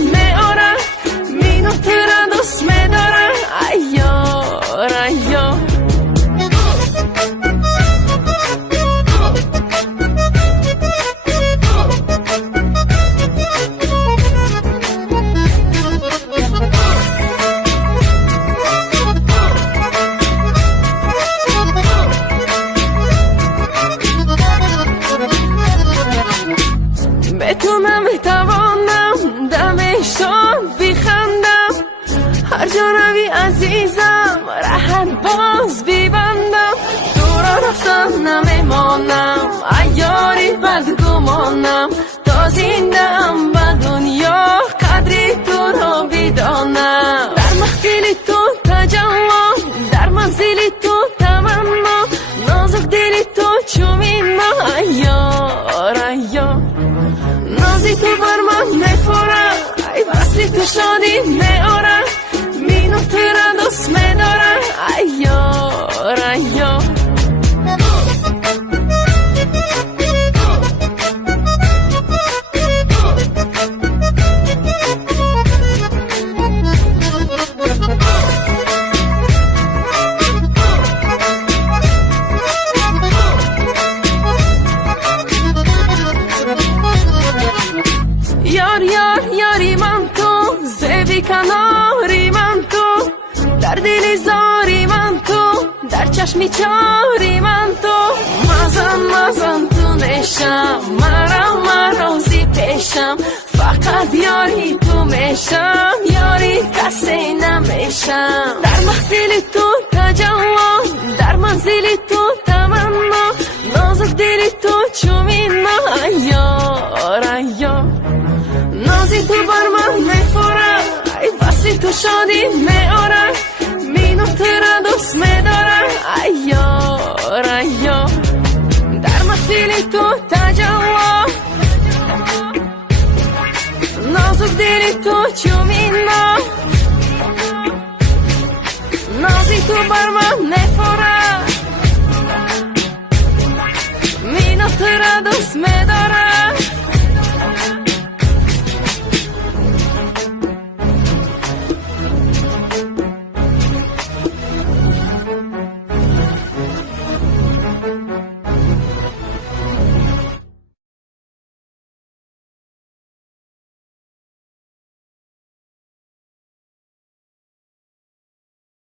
میارم مینوتر دوست میدارم ایار ایار بتونم بتوانم دمشان بیخندم هر جا روی عزیزم راحت باز بیبندم دورا رفتم نمیمانم ایاری بدگمانم تا زندم به دنیا قدری تو را بدانم در محفل تو تجمع در منزل تو تمنا نازک دل تو چومینا ایار ایار نازی تو بر من میخورم ای وصلی تو شادی میارم مینو تو را دوست میدارم ایار ایار یار یار یاری من تو زیبی کناری من تو در دل زاری من تو در چشمی چاری من تو مزن مزن تو نشم مرا زی پیشم فقط یاری تو میشم یاری کسی نمیشم در محفل تو تجمع در منزل تو تمنا نازک دل تو چومینا ایار ایار نازی تو بر من میخورم ای وصلی تو شادی میارم مینو تو را دوست میدارم ایار ایار در محفل تو تجمع نازک دل تو چومینا نازی تو بر من میخورم مینو تو را دوست میدارم